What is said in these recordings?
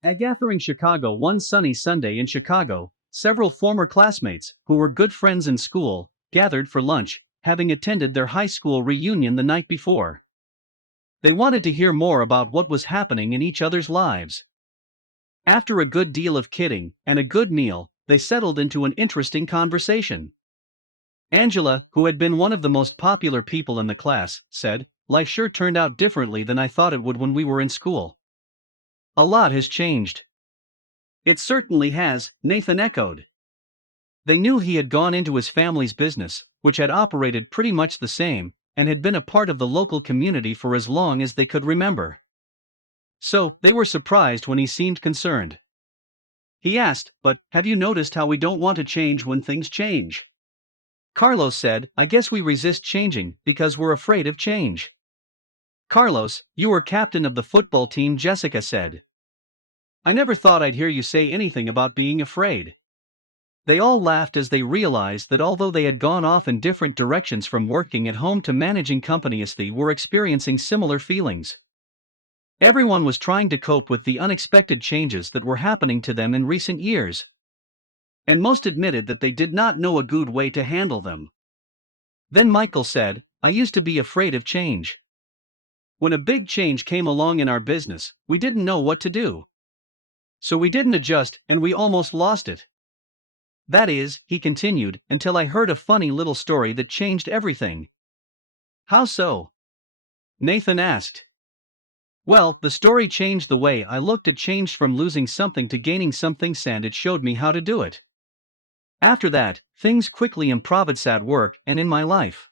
At Gathering Chicago one sunny Sunday in Chicago, several former classmates, who were good friends in school, gathered for lunch, having attended their high school reunion the night before. They wanted to hear more about what was happening in each other's lives. After a good deal of kidding and a good meal, they settled into an interesting conversation. Angela, who had been one of the most popular people in the class, said, "Life sure turned out differently than I thought it would when we were in school. A lot has changed." "It certainly has," Nathan echoed. They knew he had gone into his family's business, which had operated pretty much the same, and had been a part of the local community for as long as they could remember. So, they were surprised when he seemed concerned. He asked, "But, have you noticed how we don't want to change when things change?" Carlos said, "I guess we resist changing because we're afraid of change." "Carlos, you were captain of the football team," Jessica said. "I never thought I'd hear you say anything about being afraid." They all laughed as they realized that although they had gone off in different directions from working at home to managing companies, they were experiencing similar feelings. Everyone was trying to cope with the unexpected changes that were happening to them in recent years. And most admitted that they did not know a good way to handle them. Then Michael said, "I used to be afraid of change. When a big change came along in our business, we didn't know what to do. So we didn't adjust, and we almost lost it. That is," he continued, "until I heard a funny little story that changed everything." "How so?" Nathan asked. "Well, the story changed the way I looked at change. From losing something to gaining something, and it showed me how to do it. After that, things quickly improved at work and in my life.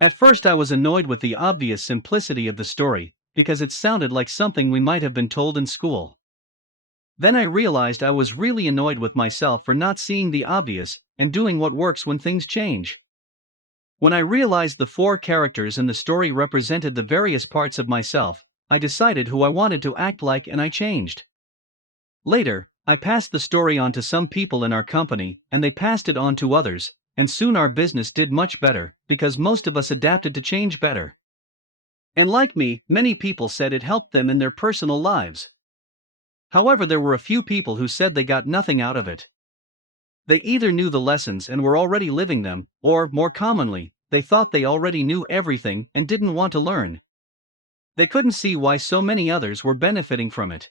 At first I was annoyed with the obvious simplicity of the story, because it sounded like something we might have been told in school. Then I realized I was really annoyed with myself for not seeing the obvious and doing what works when things change. When I realized the four characters in the story represented the various parts of myself, I decided who I wanted to act like, and I changed. Later, I passed the story on to some people in our company, and they passed it on to others, and soon our business did much better, because most of us adapted to change better. And like me, many people said it helped them in their personal lives. However, there were a few people who said they got nothing out of it. They either knew the lessons and were already living them, or, more commonly, they thought they already knew everything and didn't want to learn. They couldn't see why so many others were benefiting from it.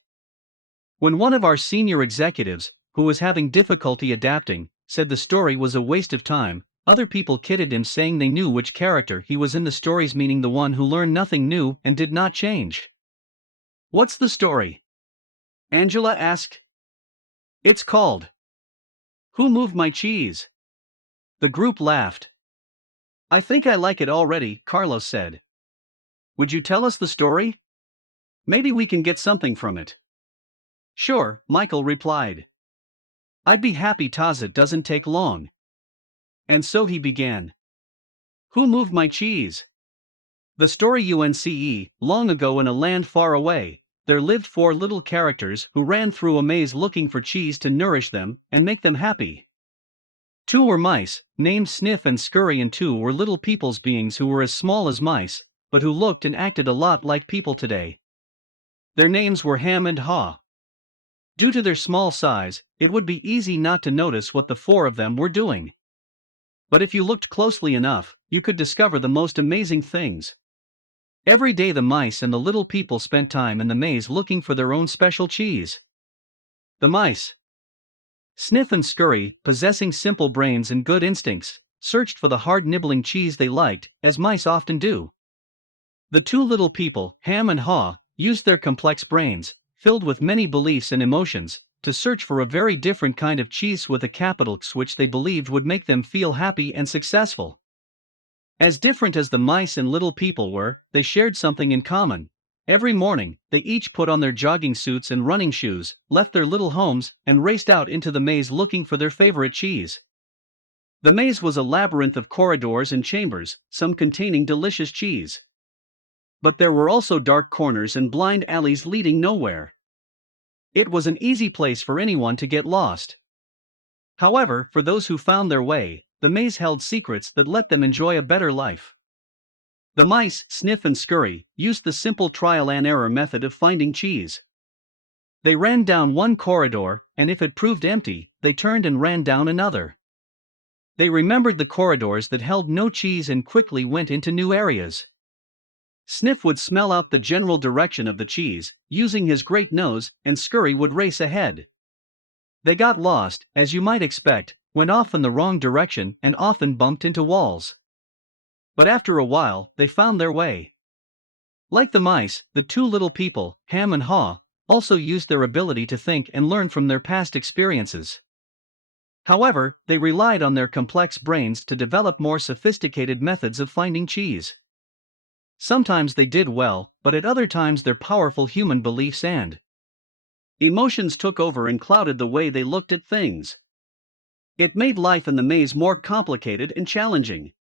When one of our senior executives, who was having difficulty adapting, said the story was a waste of time, other people kidded him, saying they knew which character he was in the stories, meaning the one who learned nothing new and did not change. "What's the story?" Angela asked. "It's called Who Moved My Cheese?" The group laughed. "I think I like it already," Carlos said. "Would you tell us the story? Maybe we can get something from it." "Sure," Michael replied. "I'd be happy. It doesn't take long." And so he began. Who moved my cheese? The story UNCE, long ago in a land far away, there lived four little characters who ran through a maze looking for cheese to nourish them and make them happy. Two were mice, named Sniff and Scurry, and two were little people's beings who were as small as mice, but who looked and acted a lot like people today. Their names were Ham and Haw. Due to their small size, it would be easy not to notice what the four of them were doing. But if you looked closely enough, you could discover the most amazing things. Every day the mice and the little people spent time in the maze looking for their own special cheese. The mice, Sniff and Scurry, possessing simple brains and good instincts, searched for the hard-nibbling cheese they liked, as mice often do. The two little people, Ham and Haw, used their complex brains, filled with many beliefs and emotions, to search for a very different kind of cheese with a capital X, which they believed would make them feel happy and successful. As different as the mice and little people were, they shared something in common. Every morning, they each put on their jogging suits and running shoes, left their little homes, and raced out into the maze looking for their favorite cheese. The maze was a labyrinth of corridors and chambers, some containing delicious cheese. But there were also dark corners and blind alleys leading nowhere. It was an easy place for anyone to get lost. However, for those who found their way, the maze held secrets that let them enjoy a better life. The mice, Sniff and Scurry, used the simple trial and error method of finding cheese. They ran down one corridor, and if it proved empty, they turned and ran down another. They remembered the corridors that held no cheese and quickly went into new areas. Sniff would smell out the general direction of the cheese, using his great nose, and Scurry would race ahead. They got lost, as you might expect, went off in the wrong direction, and often bumped into walls. But after a while, they found their way. Like the mice, the two little people, Ham and Haw, also used their ability to think and learn from their past experiences. However, they relied on their complex brains to develop more sophisticated methods of finding cheese. Sometimes they did well, but at other times their powerful human beliefs and emotions took over and clouded the way they looked at things. It made life in the maze more complicated and challenging.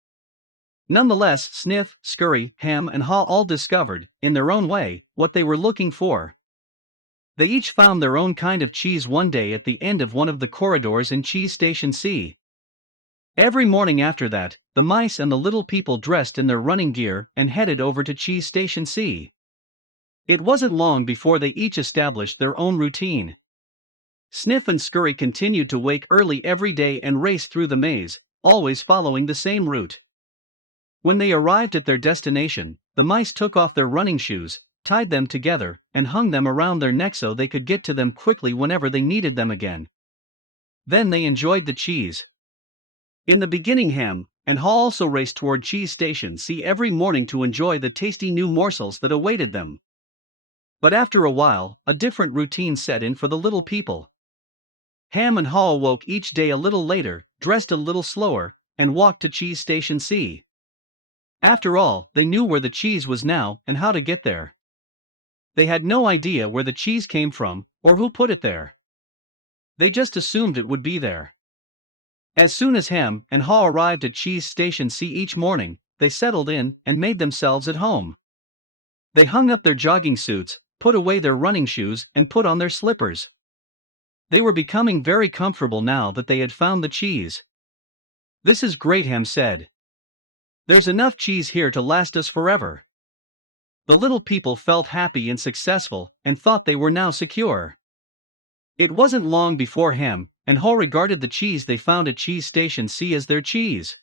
Nonetheless, Sniff, Scurry, Ham, and Haw all discovered, in their own way, what they were looking for. They each found their own kind of cheese one day at the end of one of the corridors in Cheese Station C. Every morning after that, the mice and the little people dressed in their running gear and headed over to Cheese Station C. It wasn't long before they each established their own routine. Sniff and Scurry continued to wake early every day and race through the maze, always following the same route. When they arrived at their destination, the mice took off their running shoes, tied them together, and hung them around their necks so they could get to them quickly whenever they needed them again. Then they enjoyed the cheese. In the beginning, Ham and Haw also raced toward Cheese Station C every morning to enjoy the tasty new morsels that awaited them. But after a while, a different routine set in for the little people. Ham and Haw woke each day a little later, dressed a little slower, and walked to Cheese Station C. After all, they knew where the cheese was now and how to get there. They had no idea where the cheese came from, or who put it there. They just assumed it would be there. As soon as Ham and Haw arrived at Cheese Station C each morning, they settled in and made themselves at home. They hung up their jogging suits, put away their running shoes, and put on their slippers. They were becoming very comfortable now that they had found the cheese. "This is great," Ham said. "There's enough cheese here to last us forever." The little people felt happy and successful, and thought they were now secure. It wasn't long before Ham and Haw regarded the cheese they found at Cheese Station C as their cheese.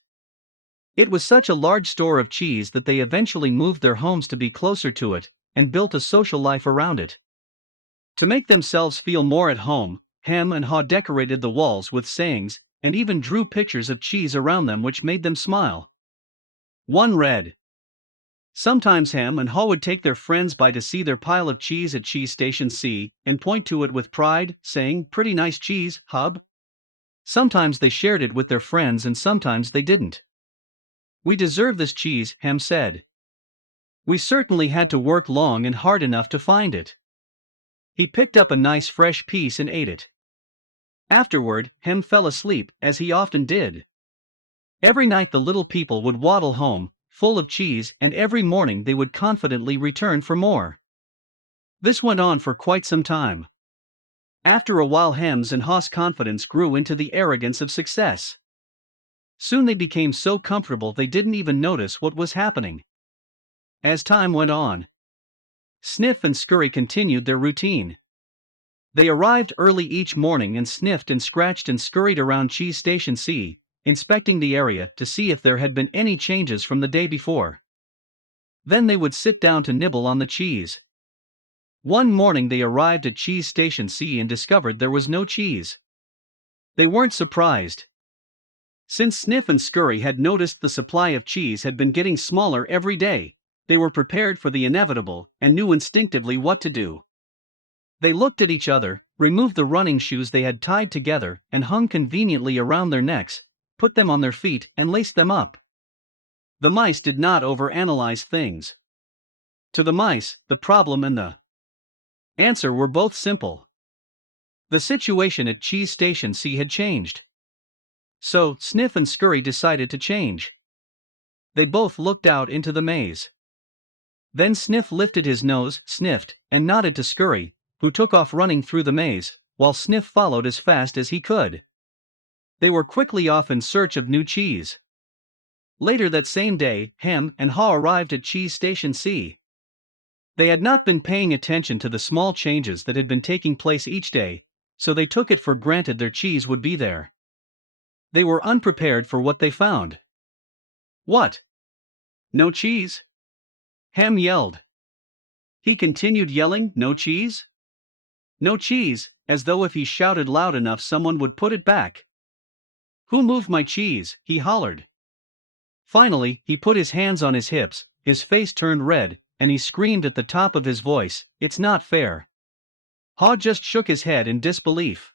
It was such a large store of cheese that they eventually moved their homes to be closer to it, and built a social life around it. To make themselves feel more at home, Ham and Haw decorated the walls with sayings, and even drew pictures of cheese around them which made them smile. One read, "Sometimes Ham and Haw would take their friends by to see their pile of cheese at Cheese Station C, and point to it with pride, saying, 'Pretty nice cheese, hub?' Sometimes they shared it with their friends and sometimes they didn't. 'We deserve this cheese,' Ham said. 'We certainly had to work long and hard enough to find it.' He picked up a nice fresh piece and ate it. Afterward, Ham fell asleep, as he often did. Every night the little people would waddle home, full of cheese, and every morning they would confidently return for more. This went on for quite some time. After a while, Ham's and Haw's confidence grew into the arrogance of success. Soon they became so comfortable they didn't even notice what was happening. As time went on, Sniff and Scurry continued their routine. They arrived early each morning and sniffed and scratched and scurried around Cheese Station C, inspecting the area to see if there had been any changes from the day before. Then they would sit down to nibble on the cheese. One morning they arrived at Cheese Station C and discovered there was no cheese. They weren't surprised. Since Sniff and Scurry had noticed the supply of cheese had been getting smaller every day, they were prepared for the inevitable and knew instinctively what to do. They looked at each other, removed the running shoes they had tied together and hung conveniently around their necks, put them on their feet, and laced them up. The mice did not overanalyze things. To the mice, the problem and the answer were both simple. The situation at Cheese Station C had changed. So, Sniff and Scurry decided to change. They both looked out into the maze. Then Sniff lifted his nose, sniffed, and nodded to Scurry, who took off running through the maze, while Sniff followed as fast as he could. They were quickly off in search of new cheese. Later that same day, Ham and Haw arrived at Cheese Station C. They had not been paying attention to the small changes that had been taking place each day, so they took it for granted their cheese would be there. They were unprepared for what they found. What? No cheese? Ham yelled. He continued yelling, no cheese? No cheese, as though if he shouted loud enough someone would put it back. Who moved my cheese? He hollered. Finally, he put his hands on his hips, his face turned red, and he screamed at the top of his voice, it's not fair. Haw just shook his head in disbelief.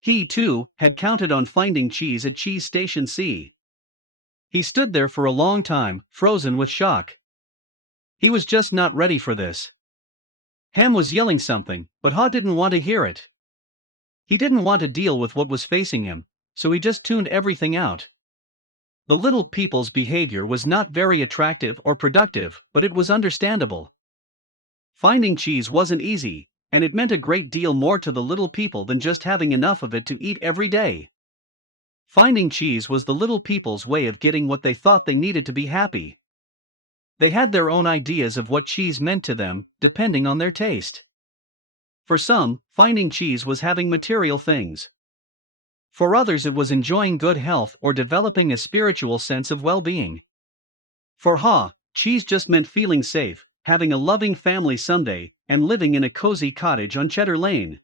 He, too, had counted on finding cheese at Cheese Station C. He stood there for a long time, frozen with shock. He was just not ready for this. Ham was yelling something, but Haw didn't want to hear it. He didn't want to deal with what was facing him, so he just tuned everything out. The little people's behavior was not very attractive or productive, but it was understandable. Finding cheese wasn't easy, and it meant a great deal more to the little people than just having enough of it to eat every day. Finding cheese was the little people's way of getting what they thought they needed to be happy. They had their own ideas of what cheese meant to them, depending on their taste. For some, finding cheese was having material things. For others, it was enjoying good health or developing a spiritual sense of well-being. For Haw, cheese just meant feeling safe, having a loving family someday, and living in a cozy cottage on Cheddar Lane.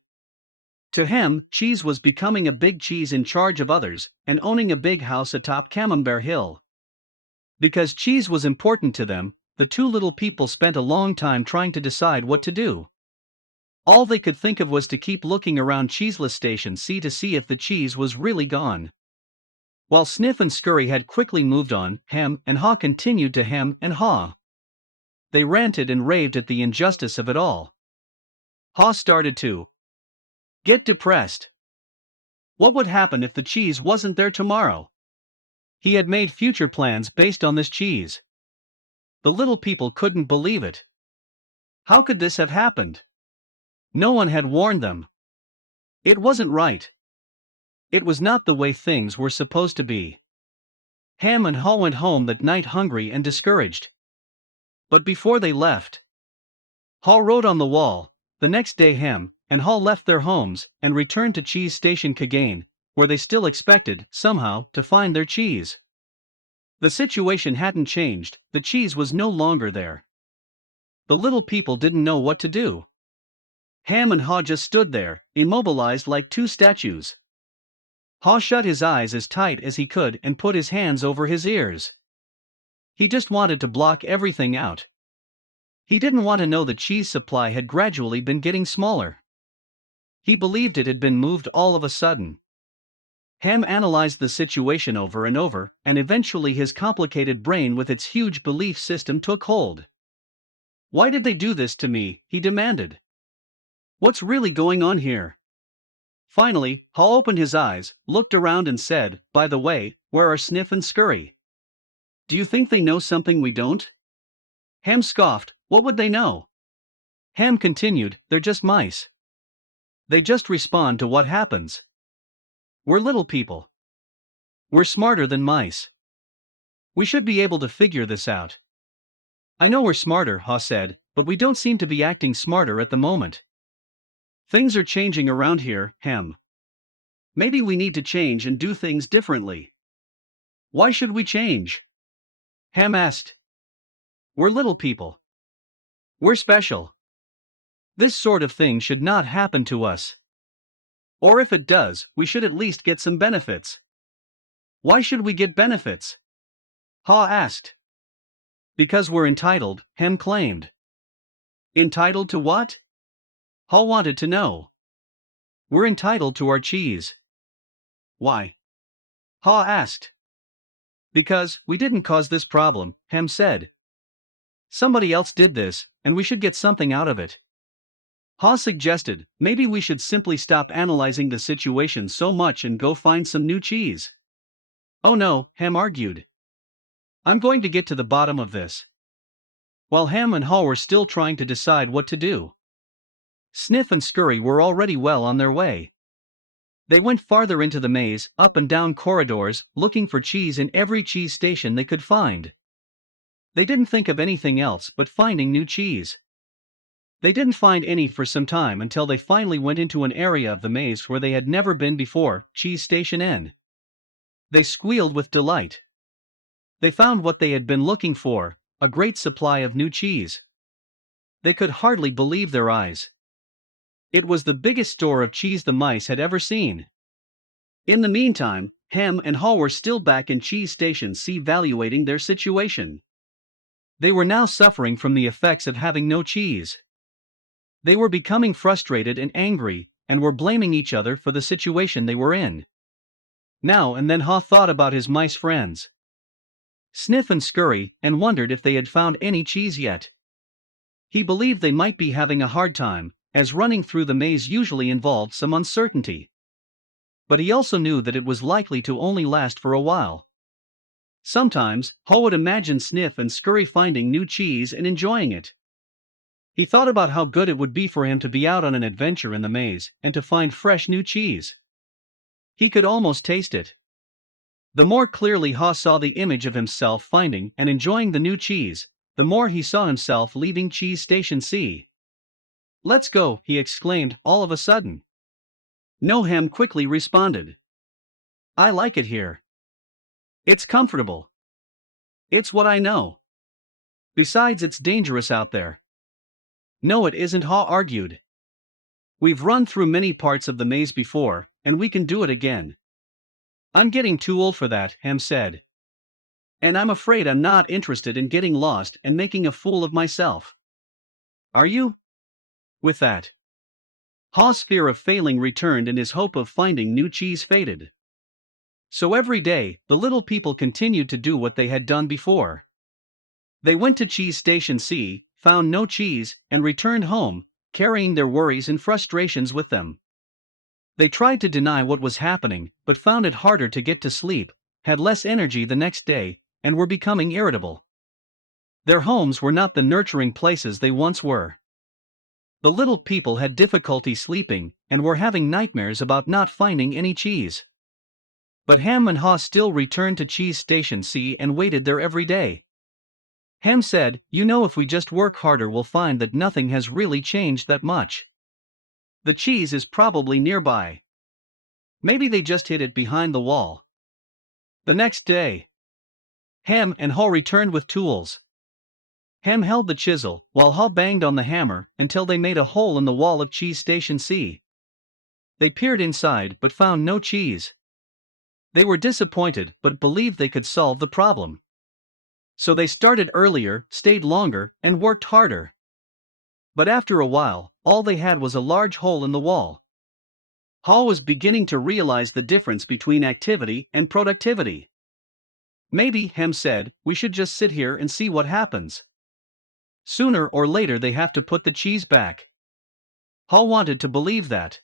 To him, cheese was becoming a big cheese in charge of others, and owning a big house atop Camembert Hill. Because cheese was important to them, the two little people spent a long time trying to decide what to do. All they could think of was to keep looking around Cheeseless Station C to see if the cheese was really gone. While Sniff and Scurry had quickly moved on, Ham and Haw continued to hem and haw. They ranted and raved at the injustice of it all. Haw started to get depressed. What would happen if the cheese wasn't there tomorrow? He had made future plans based on this cheese. The little people couldn't believe it. How could this have happened? No one had warned them. It wasn't right. It was not the way things were supposed to be. Ham and Haw went home that night hungry and discouraged. But before they left, Haw wrote on the wall, the next day Ham and Haw left their homes and returned to Cheese Station Cagain, where they still expected, somehow, to find their cheese. The situation hadn't changed, the cheese was no longer there. The little people didn't know what to do. Ham and Haw just stood there, immobilized like two statues. Haw shut his eyes as tight as he could and put his hands over his ears. He just wanted to block everything out. He didn't want to know the cheese supply had gradually been getting smaller. He believed it had been moved all of a sudden. Ham analyzed the situation over and over, and eventually his complicated brain with its huge belief system took hold. Why did they do this to me? He demanded. What's really going on here? Finally, Haw opened his eyes, looked around and said, by the way, where are Sniff and Scurry? Do you think they know something we don't? Ham scoffed, what would they know? Ham continued, they're just mice. They just respond to what happens. We're little people. We're smarter than mice. We should be able to figure this out. I know we're smarter, Haw said, but we don't seem to be acting smarter at the moment. Things are changing around here, Ham. Maybe we need to change and do things differently. Why should we change? Ham asked. We're little people. We're special. This sort of thing should not happen to us. Or if it does, we should at least get some benefits. Why should we get benefits? Haw asked. Because we're entitled, Ham claimed. Entitled to what? Haw wanted to know. We're entitled to our cheese. Why? Haw asked. Because we didn't cause this problem, Ham said. Somebody else did this, and we should get something out of it. Haw suggested, maybe we should simply stop analyzing the situation so much and go find some new cheese. Oh no, Ham argued. I'm going to get to the bottom of this. While Ham and Haw were still trying to decide what to do, Sniff and Scurry were already well on their way. They went farther into the maze, up and down corridors, looking for cheese in every cheese station they could find. They didn't think of anything else but finding new cheese. They didn't find any for some time until they finally went into an area of the maze where they had never been before, Cheese Station N. They squealed with delight. They found what they had been looking for, a great supply of new cheese. They could hardly believe their eyes. It was the biggest store of cheese the mice had ever seen. In the meantime, Ham and Haw were still back in Cheese Station C evaluating their situation. They were now suffering from the effects of having no cheese. They were becoming frustrated and angry, and were blaming each other for the situation they were in. Now and then Haw thought about his mice friends, Sniff and Scurry, and wondered if they had found any cheese yet. He believed they might be having a hard time, as running through the maze usually involved some uncertainty. But he also knew that it was likely to only last for a while. Sometimes, Haw would imagine Sniff and Scurry finding new cheese and enjoying it. He thought about how good it would be for him to be out on an adventure in the maze and to find fresh new cheese. He could almost taste it. The more clearly Haw saw the image of himself finding and enjoying the new cheese, the more he saw himself leaving Cheese Station C. "Let's go," he exclaimed, all of a sudden. No, Ham quickly responded. "I like it here. It's comfortable. It's what I know. Besides, it's dangerous out there." "No, it isn't," Haw argued. "We've run through many parts of the maze before, and we can do it again." "I'm getting too old for that," Ham said. "And I'm afraid I'm not interested in getting lost and making a fool of myself." "Are you?" With that, Haw's fear of failing returned and his hope of finding new cheese faded. So every day, the little people continued to do what they had done before. They went to Cheese Station C, found no cheese, and returned home, carrying their worries and frustrations with them. They tried to deny what was happening, but found it harder to get to sleep, had less energy the next day, and were becoming irritable. Their homes were not the nurturing places they once were. The little people had difficulty sleeping, and were having nightmares about not finding any cheese. But Ham and Haw still returned to Cheese Station C and waited there every day. Ham said, "You know, if we just work harder we'll find that nothing has really changed that much. The cheese is probably nearby. Maybe they just hid it behind the wall." The next day, Ham and Haw returned with tools. Ham held the chisel, while Haw banged on the hammer, until they made a hole in the wall of Cheese Station C. They peered inside but found no cheese. They were disappointed but believed they could solve the problem. So they started earlier, stayed longer, and worked harder. But after a while, all they had was a large hole in the wall. Haw was beginning to realize the difference between activity and productivity. "Maybe," Ham said, "we should just sit here and see what happens. Sooner or later they have to put the cheese back." Haw wanted to believe that.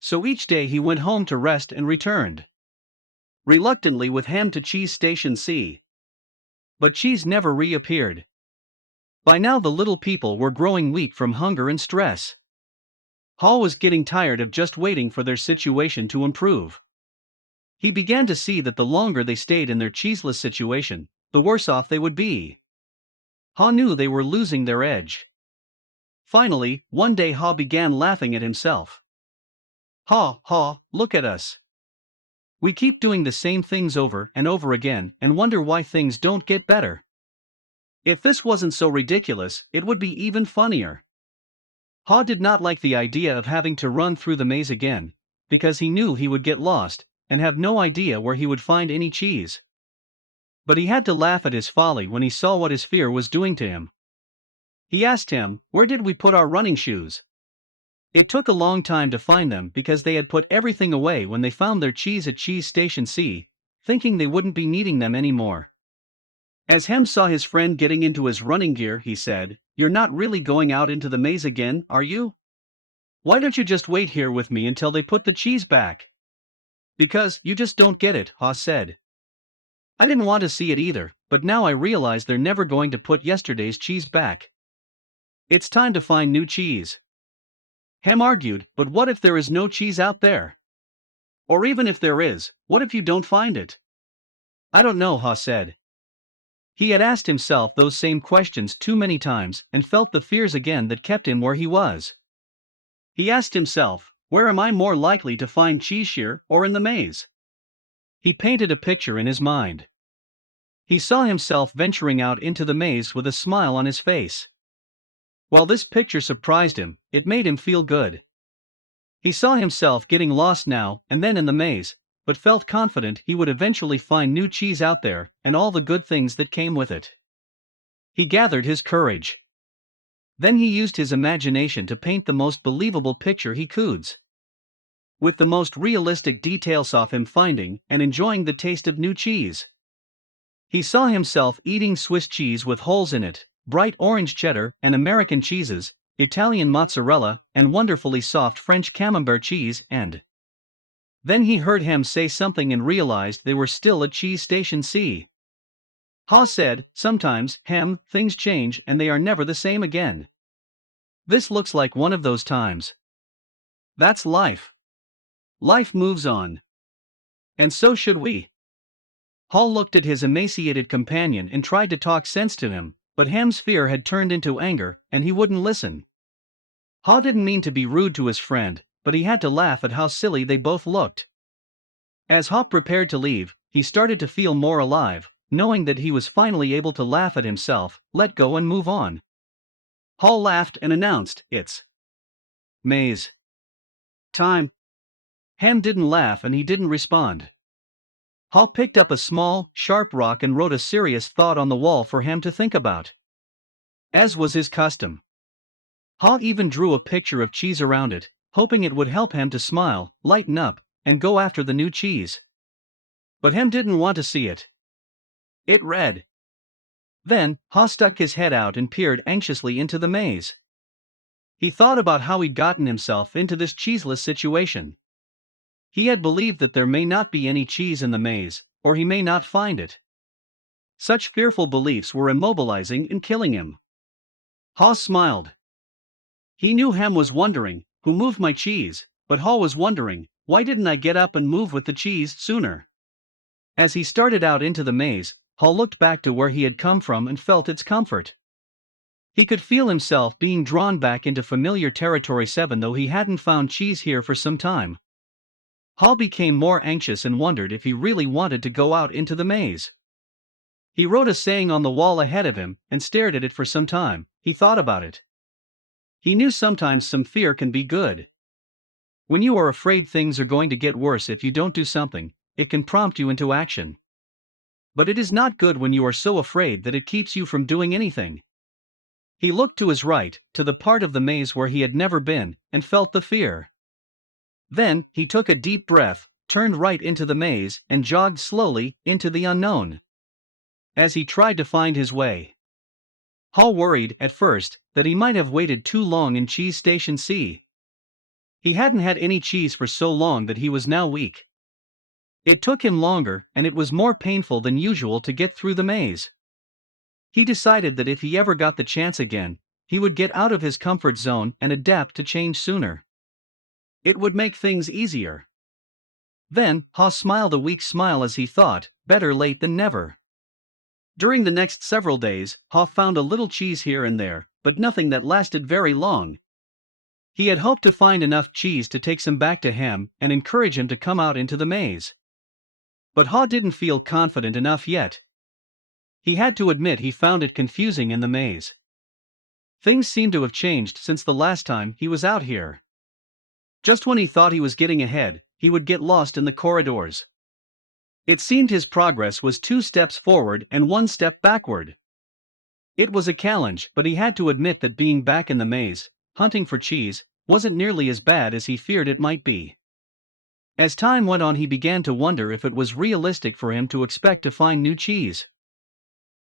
So each day he went home to rest and returned reluctantly with Ham to Cheese Station C. But cheese never reappeared. By now the little people were growing weak from hunger and stress. Haw was getting tired of just waiting for their situation to improve. He began to see that the longer they stayed in their cheeseless situation, the worse off they would be. Haw knew they were losing their edge. Finally, one day Haw began laughing at himself. Haw, look at us. We keep doing the same things over and over again and wonder why things don't get better. If this wasn't so ridiculous, it would be even funnier." Haw did not like the idea of having to run through the maze again, because he knew he would get lost and have no idea where he would find any cheese. But he had to laugh at his folly when he saw what his fear was doing to him. He asked him, "Where did we put our running shoes?" It took a long time to find them because they had put everything away when they found their cheese at Cheese Station C, thinking they wouldn't be needing them anymore. As Hem saw his friend getting into his running gear, he said, "You're not really going out into the maze again, are you? Why don't you just wait here with me until they put the cheese back?" "Because you just don't get it," Haw said. "I didn't want to see it either, but now I realize they're never going to put yesterday's cheese back. It's time to find new cheese." Ham argued, "But what if there is no cheese out there? Or even if there is, what if you don't find it?" "I don't know," Haw said. He had asked himself those same questions too many times and felt the fears again that kept him where he was. He asked himself, where am I more likely to find cheese here or in the maze? He painted a picture in his mind. He saw himself venturing out into the maze with a smile on his face. While this picture surprised him, it made him feel good. He saw himself getting lost now and then in the maze, but felt confident he would eventually find new cheese out there and all the good things that came with it. He gathered his courage. Then he used his imagination to paint the most believable picture he could. With the most realistic details of him finding and enjoying the taste of new cheese. He saw himself eating Swiss cheese with holes in it, bright orange cheddar and American cheeses, Italian mozzarella, and wonderfully soft French camembert cheese, and then he heard Ham say something and realized they were still at Cheese Station C. Ha said, sometimes, Ham, things change and they are never the same again. This looks like one of those times. That's life. Life moves on. And so should we. Hall looked at his emaciated companion and tried to talk sense to him, but Ham's fear had turned into anger, and he wouldn't listen. Hall didn't mean to be rude to his friend, but he had to laugh at how silly they both looked. As Hall prepared to leave, he started to feel more alive, knowing that he was finally able to laugh at himself, let go and move on. Hall laughed and announced, "It's maze time." Ham didn't laugh and he didn't respond. Hall picked up a small, sharp rock and wrote a serious thought on the wall for Ham to think about. As was his custom. Hall even drew a picture of cheese around it, hoping it would help Ham to smile, lighten up, and go after the new cheese. But Ham didn't want to see it. It read. Then, Hall stuck his head out and peered anxiously into the maze. He thought about how he'd gotten himself into this cheeseless situation. He had believed that there may not be any cheese in the maze, or he may not find it. Such fearful beliefs were immobilizing and killing him. Haw smiled. He knew Ham was wondering, who moved my cheese, but Haw was wondering, why didn't I get up and move with the cheese sooner? As he started out into the maze, Haw looked back to where he had come from and felt its comfort. He could feel himself being drawn back into familiar territory, even though he hadn't found cheese here for some time. Hall became more anxious and wondered if he really wanted to go out into the maze. He wrote a saying on the wall ahead of him and stared at it for some time. He thought about it. He knew sometimes some fear can be good. When you are afraid things are going to get worse if you don't do something, it can prompt you into action. But it is not good when you are so afraid that it keeps you from doing anything. He looked to his right, to the part of the maze where he had never been, and felt the fear. Then, he took a deep breath, turned right into the maze, and jogged slowly into the unknown. As he tried to find his way, Hall worried, at first, that he might have waited too long in Cheese Station C. He hadn't had any cheese for so long that he was now weak. It took him longer, and it was more painful than usual to get through the maze. He decided that if he ever got the chance again, he would get out of his comfort zone and adapt to change sooner. It would make things easier. Then, Haw smiled a weak smile as he thought, better late than never. During the next several days, Haw found a little cheese here and there, but nothing that lasted very long. He had hoped to find enough cheese to take some back to Ham and encourage him to come out into the maze. But Haw didn't feel confident enough yet. He had to admit he found it confusing in the maze. Things seemed to have changed since the last time he was out here. Just when he thought he was getting ahead, he would get lost in the corridors. It seemed his progress was 2 steps forward and 1 step backward. It was a challenge, but he had to admit that being back in the maze, hunting for cheese, wasn't nearly as bad as he feared it might be. As time went on, he began to wonder if it was realistic for him to expect to find new cheese.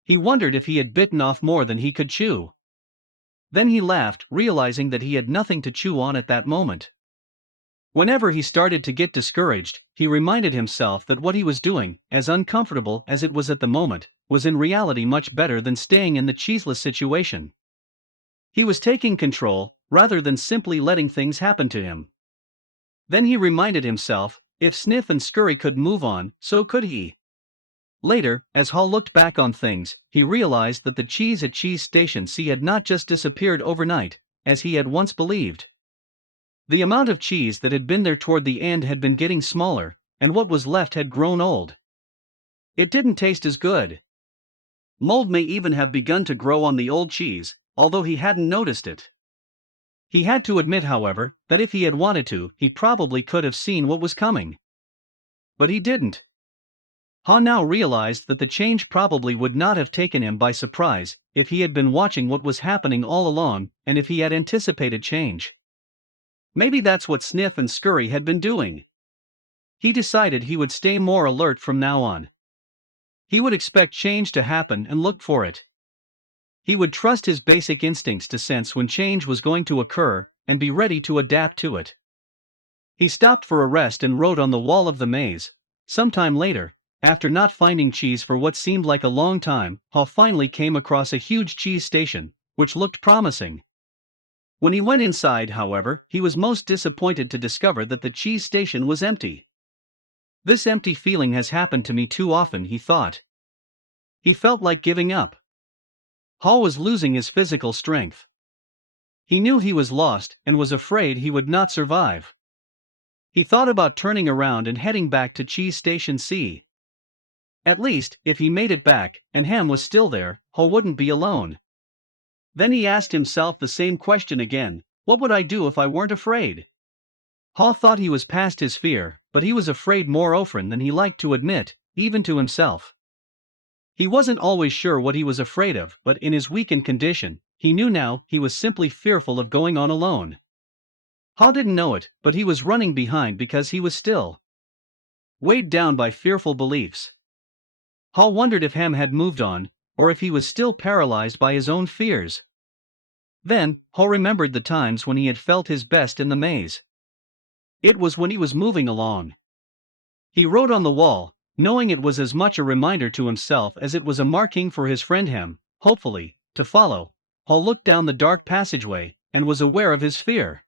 He wondered if he had bitten off more than he could chew. Then he laughed, realizing that he had nothing to chew on at that moment. Whenever he started to get discouraged, he reminded himself that what he was doing, as uncomfortable as it was at the moment, was in reality much better than staying in the cheeseless situation. He was taking control, rather than simply letting things happen to him. Then he reminded himself, if Sniff and Scurry could move on, so could he. Later, as Hall looked back on things, he realized that the cheese at Cheese Station C had not just disappeared overnight, as he had once believed. The amount of cheese that had been there toward the end had been getting smaller, and what was left had grown old. It didn't taste as good. Mold may even have begun to grow on the old cheese, although he hadn't noticed it. He had to admit, however, that if he had wanted to, he probably could have seen what was coming. But he didn't. Ha now realized that the change probably would not have taken him by surprise if he had been watching what was happening all along, and if he had anticipated change. Maybe that's what Sniff and Scurry had been doing. He decided he would stay more alert from now on. He would expect change to happen and look for it. He would trust his basic instincts to sense when change was going to occur, and be ready to adapt to it. He stopped for a rest and wrote on the wall of the maze. Sometime later, after not finding cheese for what seemed like a long time, Hall finally came across a huge cheese station, which looked promising. When he went inside, however, he was most disappointed to discover that the cheese station was empty. This empty feeling has happened to me too often, he thought. He felt like giving up. Hall was losing his physical strength. He knew he was lost and was afraid he would not survive. He thought about turning around and heading back to Cheese Station C. At least, if he made it back, and Ham was still there, Hall wouldn't be alone. Then he asked himself the same question again: what would I do if I weren't afraid? Hall thought he was past his fear, but he was afraid more often than he liked to admit, even to himself. He wasn't always sure what he was afraid of, but in his weakened condition, he knew now he was simply fearful of going on alone. Hall didn't know it, but he was running behind because he was still weighed down by fearful beliefs. Hall wondered if Ham had moved on, or if he was still paralyzed by his own fears. Then, Hall remembered the times when he had felt his best in the maze. It was when he was moving along. He wrote on the wall, knowing it was as much a reminder to himself as it was a marking for his friend Ham, hopefully, to follow. Hall looked down the dark passageway, and was aware of his fear.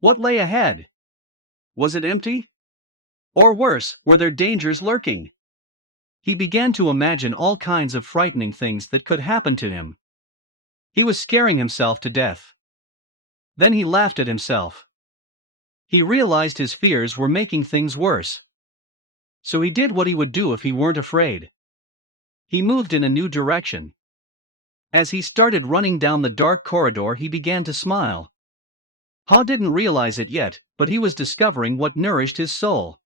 What lay ahead? Was it empty? Or worse, were there dangers lurking? He began to imagine all kinds of frightening things that could happen to him. He was scaring himself to death. Then he laughed at himself. He realized his fears were making things worse. So he did what he would do if he weren't afraid. He moved in a new direction. As he started running down the dark corridor, he began to smile. Ha didn't realize it yet, but he was discovering what nourished his soul.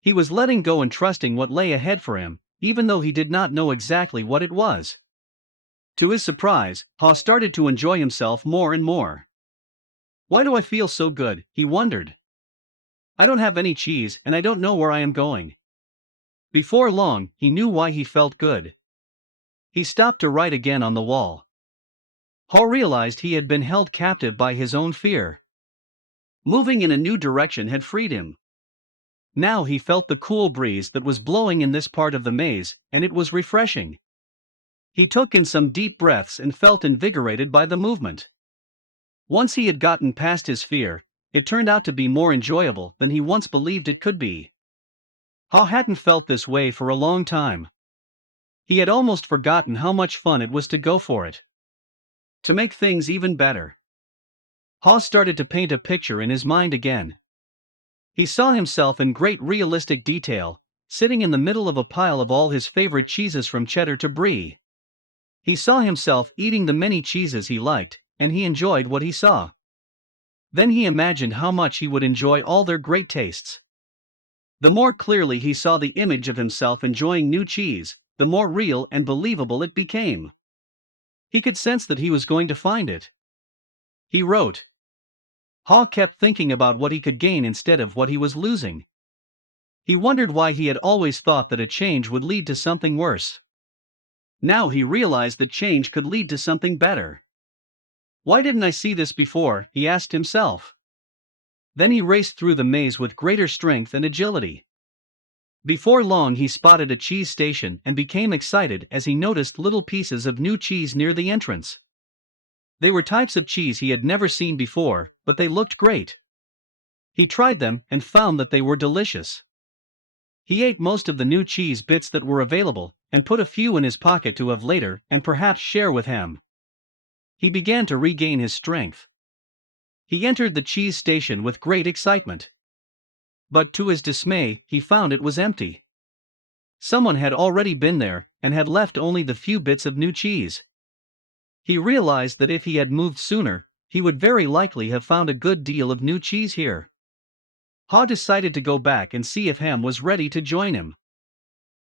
He was letting go and trusting what lay ahead for him, even though he did not know exactly what it was. To his surprise, Ha started to enjoy himself more and more. Why do I feel so good? He wondered. I don't have any cheese and I don't know where I am going. Before long, he knew why he felt good. He stopped to write again on the wall. Ha realized he had been held captive by his own fear. Moving in a new direction had freed him. Now he felt the cool breeze that was blowing in this part of the maze, and it was refreshing. He took in some deep breaths and felt invigorated by the movement. Once he had gotten past his fear, it turned out to be more enjoyable than he once believed it could be. Ha hadn't felt this way for a long time. He had almost forgotten how much fun it was to go for it. To make things even better, Ha started to paint a picture in his mind again. He saw himself in great realistic detail, sitting in the middle of a pile of all his favorite cheeses from cheddar to brie. He saw himself eating the many cheeses he liked, and he enjoyed what he saw. Then he imagined how much he would enjoy all their great tastes. The more clearly he saw the image of himself enjoying new cheese, the more real and believable it became. He could sense that he was going to find it. He wrote. Ha kept thinking about what he could gain instead of what he was losing. He wondered why he had always thought that a change would lead to something worse. Now he realized that change could lead to something better. Why didn't I see this before? He asked himself. Then he raced through the maze with greater strength and agility. Before long he spotted a cheese station and became excited as he noticed little pieces of new cheese near the entrance. They were types of cheese he had never seen before, but they looked great. He tried them and found that they were delicious. He ate most of the new cheese bits that were available, and put a few in his pocket to have later and perhaps share with Ham. He began to regain his strength. He entered the cheese station with great excitement. But to his dismay, he found it was empty. Someone had already been there, and had left only the few bits of new cheese. He realized that if he had moved sooner, he would very likely have found a good deal of new cheese here. Haw decided to go back and see if Ham was ready to join him.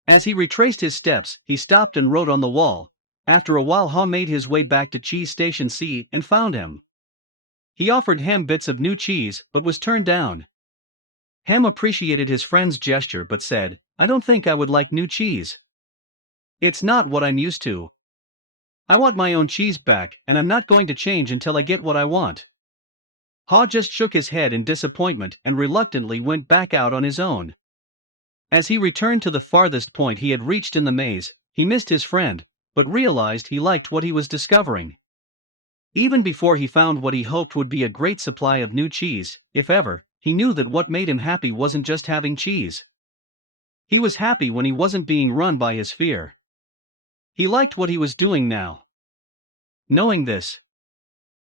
As he retraced his steps, he stopped and wrote on the wall. After a while, Haw made his way back to Cheese Station C and found him. He offered Ham bits of new cheese but was turned down. Ham appreciated his friend's gesture but said, "I don't think I would like new cheese. It's not what I'm used to. I want my own cheese back, and I'm not going to change until I get what I want." Haw just shook his head in disappointment and reluctantly went back out on his own. As he returned to the farthest point he had reached in the maze, he missed his friend, but realized he liked what he was discovering. Even before he found what he hoped would be a great supply of new cheese, if ever, he knew that what made him happy wasn't just having cheese. He was happy when he wasn't being run by his fear. He liked what he was doing now. Knowing this,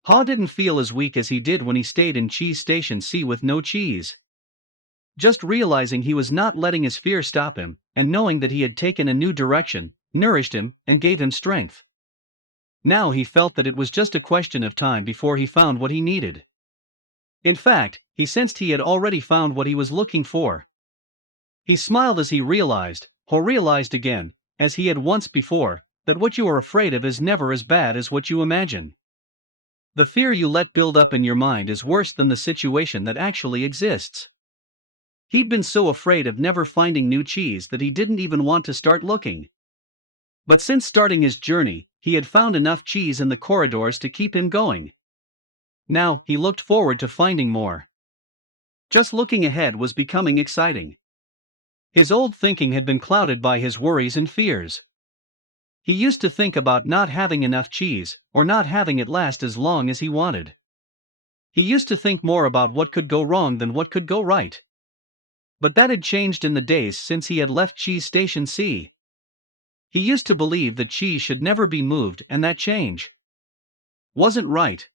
Haw didn't feel as weak as he did when he stayed in Cheese Station C with no cheese. Just realizing he was not letting his fear stop him, and knowing that he had taken a new direction, nourished him and gave him strength. Now he felt that it was just a question of time before he found what he needed. In fact, he sensed he had already found what he was looking for. He smiled as he realized again, as he had once before, that what you are afraid of is never as bad as what you imagine. The fear you let build up in your mind is worse than the situation that actually exists. He'd been so afraid of never finding new cheese that he didn't even want to start looking. But since starting his journey, he had found enough cheese in the corridors to keep him going. Now, he looked forward to finding more. Just looking ahead was becoming exciting. His old thinking had been clouded by his worries and fears. He used to think about not having enough cheese, or not having it last as long as he wanted. He used to think more about what could go wrong than what could go right. But that had changed in the days since he had left Cheese Station C. He used to believe that cheese should never be moved, and that change wasn't right.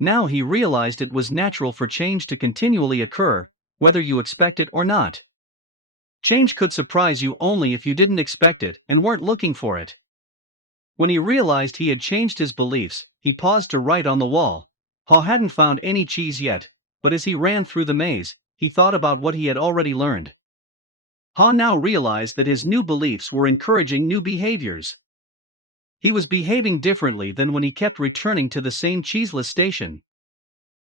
Now he realized it was natural for change to continually occur, whether you expect it or not. Change could surprise you only if you didn't expect it and weren't looking for it. When he realized he had changed his beliefs, he paused to write on the wall. Haw hadn't found any cheese yet, but as he ran through the maze, he thought about what he had already learned. Haw now realized that his new beliefs were encouraging new behaviors. He was behaving differently than when he kept returning to the same cheeseless station.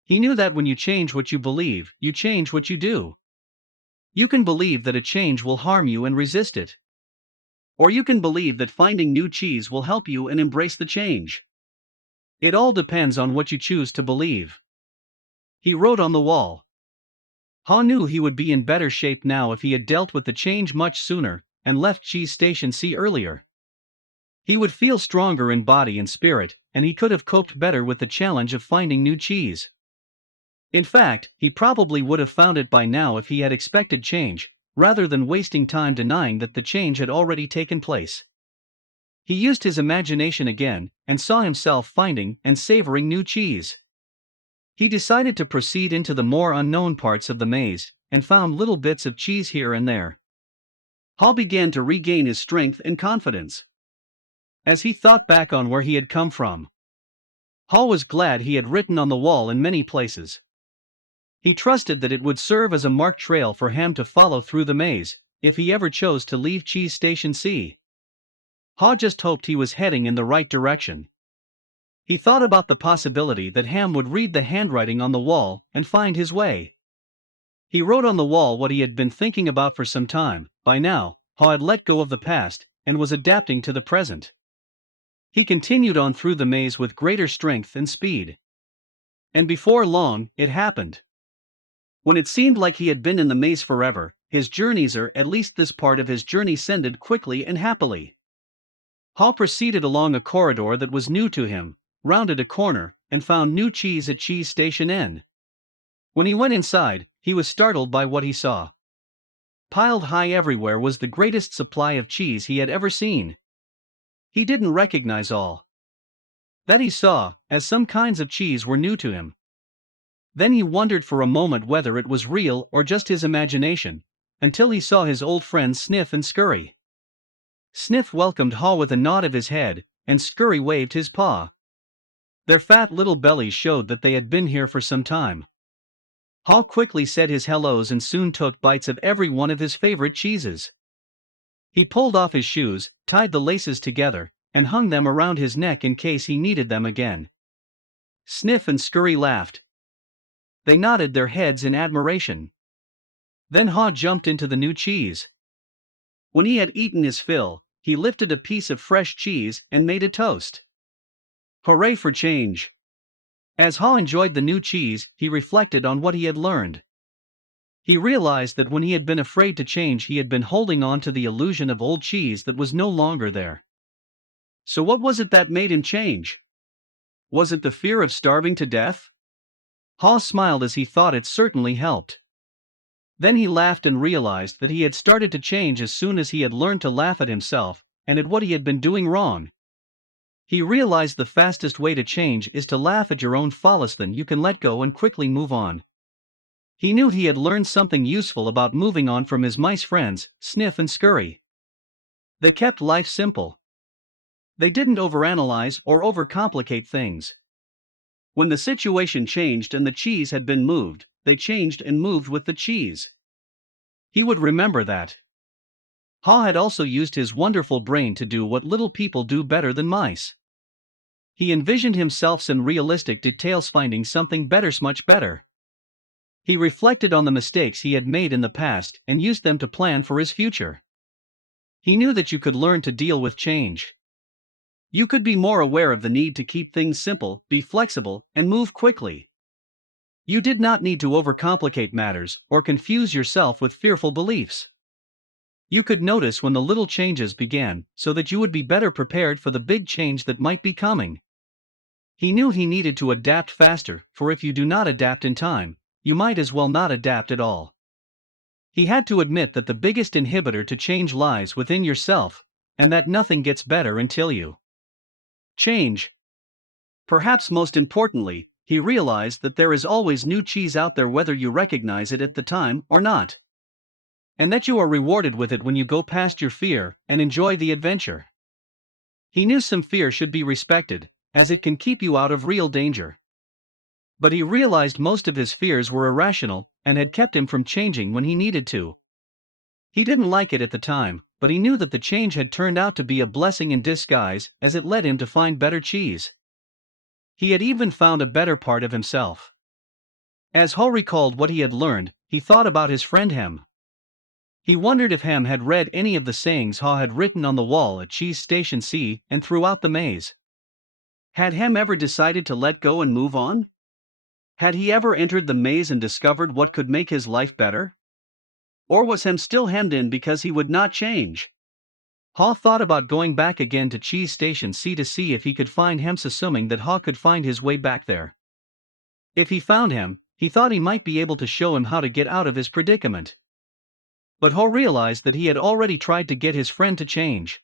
He knew that when you change what you believe, you change what you do. You can believe that a change will harm you and resist it. Or you can believe that finding new cheese will help you and embrace the change. It all depends on what you choose to believe. He wrote on the wall. Haw knew he would be in better shape now if he had dealt with the change much sooner and left Cheese Station C earlier. He would feel stronger in body and spirit, and he could have coped better with the challenge of finding new cheese. In fact, he probably would have found it by now if he had expected change, rather than wasting time denying that the change had already taken place. He used his imagination again, and saw himself finding and savoring new cheese. He decided to proceed into the more unknown parts of the maze, and found little bits of cheese here and there. Haw began to regain his strength and confidence. As he thought back on where he had come from, Haw was glad he had written on the wall in many places. He trusted that it would serve as a marked trail for Ham to follow through the maze, if he ever chose to leave Cheese Station C. Haw just hoped he was heading in the right direction. He thought about the possibility that Ham would read the handwriting on the wall and find his way. He wrote on the wall what he had been thinking about for some time. By now, Haw had let go of the past and was adapting to the present. He continued on through the maze with greater strength and speed. And before long, it happened. When it seemed like he had been in the maze forever, his journeys, or at least this part of his journey, ended quickly and happily. Haw proceeded along a corridor that was new to him, rounded a corner, and found new cheese at Cheese Station N. When he went inside, he was startled by what he saw. Piled high everywhere was the greatest supply of cheese he had ever seen. He didn't recognize all that he saw, as some kinds of cheese were new to him. Then he wondered for a moment whether it was real or just his imagination, until he saw his old friends Sniff and Scurry. Sniff welcomed Haw with a nod of his head, and Scurry waved his paw. Their fat little bellies showed that they had been here for some time. Haw quickly said his hellos and soon took bites of every one of his favorite cheeses. He pulled off his shoes, tied the laces together, and hung them around his neck in case he needed them again. Sniff and Scurry laughed. They nodded their heads in admiration. Then Haw jumped into the new cheese. When he had eaten his fill, he lifted a piece of fresh cheese and made a toast. Hooray for change! As Haw enjoyed the new cheese, he reflected on what he had learned. He realized that when he had been afraid to change, he had been holding on to the illusion of old cheese that was no longer there. So what was it that made him change? Was it the fear of starving to death? Haw smiled as he thought it certainly helped. Then he laughed and realized that he had started to change as soon as he had learned to laugh at himself and at what he had been doing wrong. He realized the fastest way to change is to laugh at your own follies, then you can let go and quickly move on. He knew he had learned something useful about moving on from his mice friends, Sniff and Scurry. They kept life simple. They didn't overanalyze or overcomplicate things. When the situation changed and the cheese had been moved, they changed and moved with the cheese. He would remember that. Haw had also used his wonderful brain to do what little people do better than mice. He envisioned himself in realistic details finding something better, much better. He reflected on the mistakes he had made in the past and used them to plan for his future. He knew that you could learn to deal with change. You could be more aware of the need to keep things simple, be flexible, and move quickly. You did not need to overcomplicate matters or confuse yourself with fearful beliefs. You could notice when the little changes began so that you would be better prepared for the big change that might be coming. He knew he needed to adapt faster, for if you do not adapt in time, you might as well not adapt at all. He had to admit that the biggest inhibitor to change lies within yourself, and that nothing gets better until you change. Perhaps most importantly, he realized that there is always new cheese out there whether you recognize it at the time or not. And that you are rewarded with it when you go past your fear and enjoy the adventure. He knew some fear should be respected, as it can keep you out of real danger. But he realized most of his fears were irrational and had kept him from changing when he needed to. He didn't like it at the time, but he knew that the change had turned out to be a blessing in disguise as it led him to find better cheese. He had even found a better part of himself. As Haw recalled what he had learned, he thought about his friend Hem. He wondered if Hem had read any of the sayings Haw had written on the wall at Cheese Station C and throughout the maze. Had Hem ever decided to let go and move on? Had he ever entered the maze and discovered what could make his life better? Or was Hem still hemmed in because he would not change? Haw thought about going back again to Cheese Station C to see if he could find Hem, assuming that Haw could find his way back there. If he found Hem, he thought he might be able to show him how to get out of his predicament. But Haw realized that he had already tried to get his friend to change.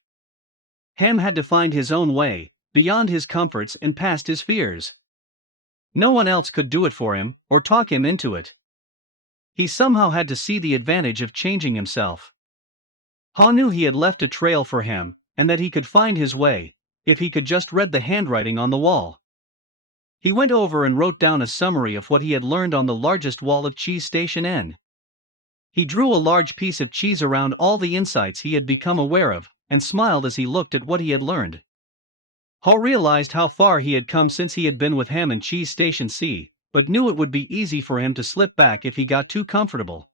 Hem had to find his own way, beyond his comforts and past his fears. No one else could do it for him, or talk him into it. He somehow had to see the advantage of changing himself. Haw knew he had left a trail for Hem, and that he could find his way, if he could just read the handwriting on the wall. He went over and wrote down a summary of what he had learned on the largest wall of Cheese Station N. He drew a large piece of cheese around all the insights he had become aware of, and smiled as he looked at what he had learned. Haw realized how far he had come since he had been with Hem in Cheese Station C, but knew it would be easy for him to slip back if he got too comfortable.